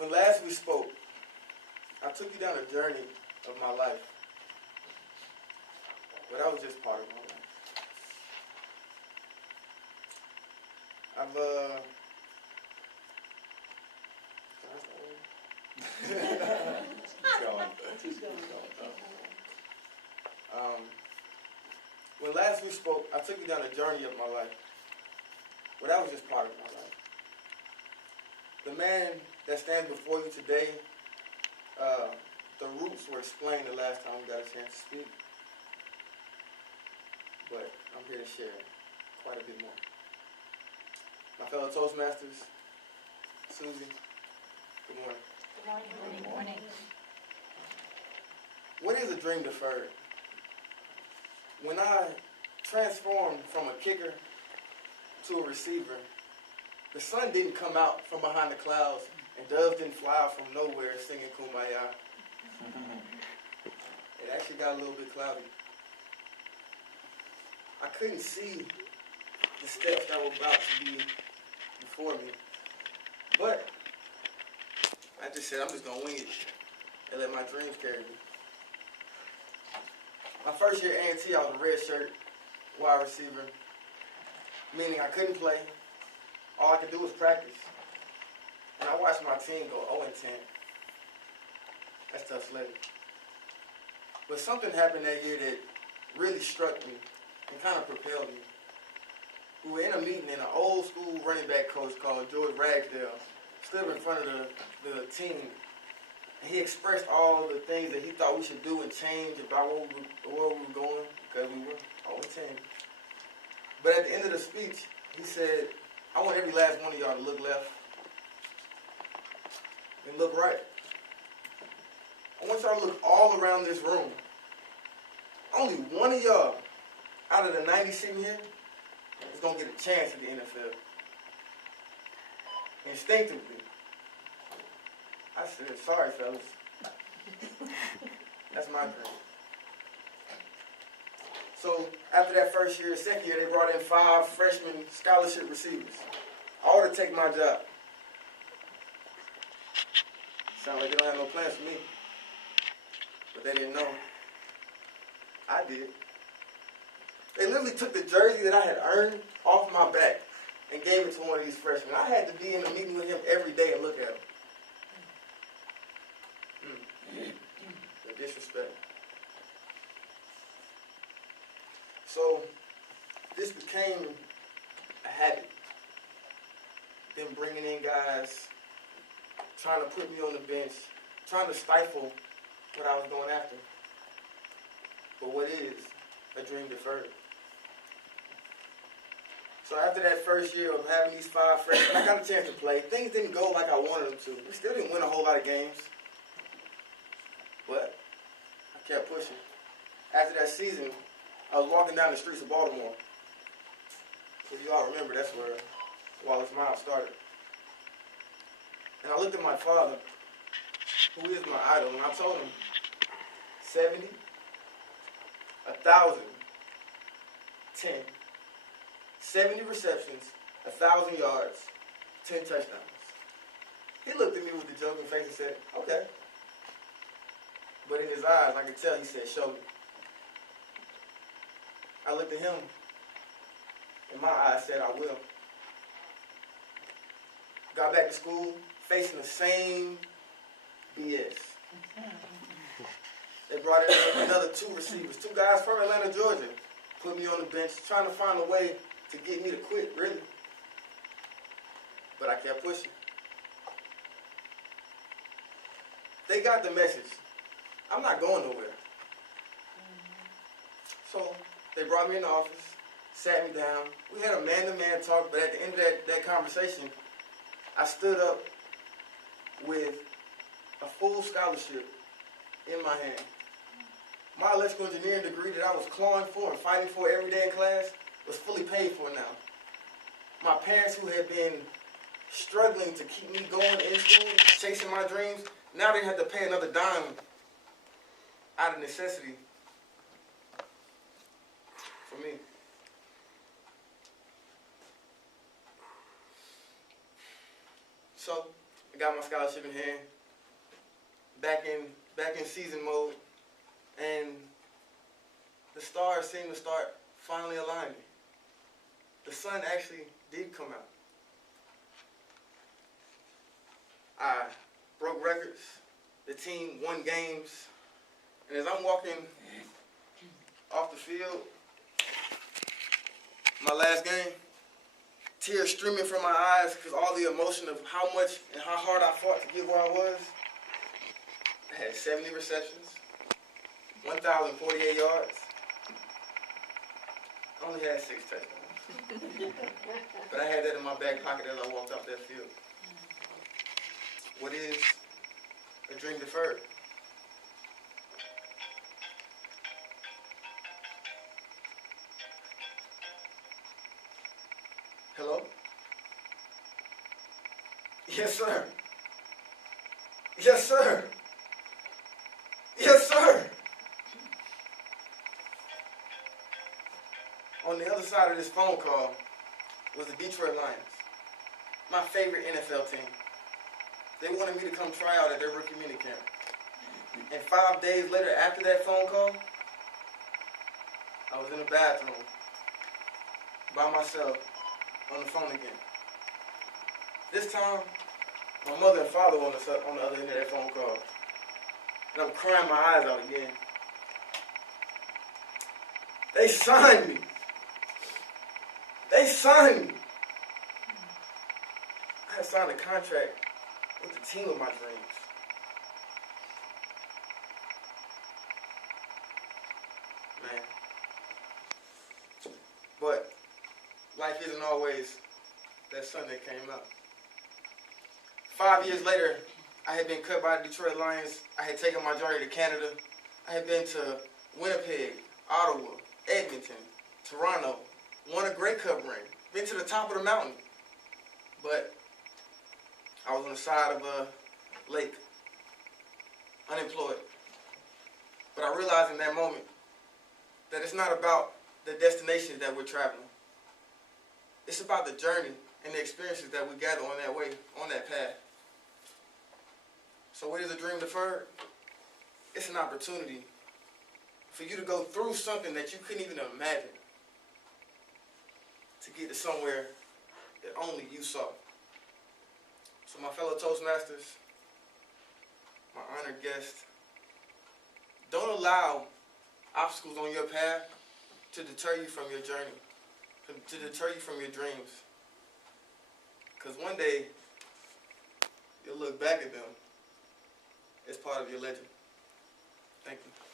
When last we spoke, I took you down a journey of my life. But that was just part of my life. When last we spoke, I took you down a journey of my life. Well, that was just part of my life. The man that stands before you today, the roots were explained the last time we got a chance to speak. But I'm here to share quite a bit more. My fellow Toastmasters, Susie, good morning. Good morning. Good morning. What is a dream deferred? When I transformed from a kicker to a receiver, the sun didn't come out from behind the clouds and doves didn't fly out from nowhere singing Kumbaya. It actually got a little bit cloudy. I couldn't see the steps that were about to be before me. But I just said, I'm just going to wing it and let my dreams carry me. My first year at A&T, I was a red shirt wide receiver, meaning I couldn't play. All I could do was practice. And I watched my team go 0-10. That's tough sledding. But something happened that year that really struck me and kind of propelled me. We were in a meeting and an old school running back coach called George Ragsdale stood in front of the team. And he expressed all the things that he thought we should do and change about where we were going, because we were 0-10. But at the end of the speech, he said, I want every last one of y'all to look left and look right. I want y'all to look all around this room. Only one of y'all out of the 90 sitting here is going to get a chance at the NFL. Instinctively, I said, sorry, fellas. That's my dream. So after that first year, second year, they brought in 5 freshman scholarship receivers, all to take my job. Sound like they don't have no plans for me. But they didn't know. I did. They literally took the jersey that I had earned off my back and gave it to one of these freshmen. I had to be in a meeting with him every day and look at him. The disrespect. So this became a habit. Them bringing in guys, trying to put me on the bench, trying to stifle what I was going after. But what is a dream deferred? So after that first year of having these 5 freshmen, I got a chance to play. Things didn't go like I wanted them to. We still didn't win a whole lot of games. But I kept pushing. After that season, I was walking down the streets of Baltimore. So you all remember that's where Wallace Miles started. And I looked at my father, who is my idol, and I told him, 70, 1,000, 10. 70 receptions, 1,000 yards, 10 touchdowns. He looked at me with a joking face and said, okay. But in his eyes, I could tell he said, show me. I looked at him, and my eyes said, I will. Got back to school, facing the same BS. They brought in another 2 receivers, 2 guys from Atlanta, Georgia, put me on the bench, trying to find a way to get me to quit, really. But I kept pushing. They got the message. I'm not going nowhere. So they brought me in the office, sat me down. We had a man-to-man talk, but at the end of that conversation, I stood up with a full scholarship in my hand. My electrical engineering degree that I was clawing for and fighting for every day in class was fully paid for now. My parents, who had been struggling to keep me going in school, chasing my dreams, now they had to pay another dime out of necessity for me. So I got my scholarship in hand, back in season mode, and the stars seem to start finally aligning. The sun actually did come out. I broke records. The team won games. And as I'm walking off the field, my last game, tears streaming from my eyes because all the emotion of how much and how hard I fought to get where I was. I had 70 receptions, 1,048 yards. I only had 6 touchdowns. But I had that in my back pocket as I walked off that field. What is a dream deferred? Hello? Yes, sir. Yes, sir. Yes, sir. On the other side of this phone call was the Detroit Lions, my favorite NFL team. They wanted me to come try out at their rookie minicamp. And 5 days later, after that phone call, I was in the bathroom by myself on the phone again. This time, my mother and father were on the other end of that phone call. And I'm crying my eyes out again. They signed me. They signed me. I had signed a contract with the team of my dreams. Man. But life isn't always that sun that came out. 5 years later, I had been cut by the Detroit Lions. I had taken my journey to Canada. I had been to Winnipeg, Ottawa, Edmonton, Toronto, won a Grey Cup ring, been to the top of the mountain. But I was on the side of a lake, unemployed. But I realized in that moment that it's not about the destinations that we're traveling. It's about the journey and the experiences that we gather on that way, on that path. So what is a dream deferred? It's an opportunity for you to go through something that you couldn't even imagine to get to somewhere that only you saw. So my fellow Toastmasters, my honored guests, don't allow obstacles on your path to deter you from your journey, to deter you from your dreams. Because one day, you'll look back at them as part of your legend. Thank you.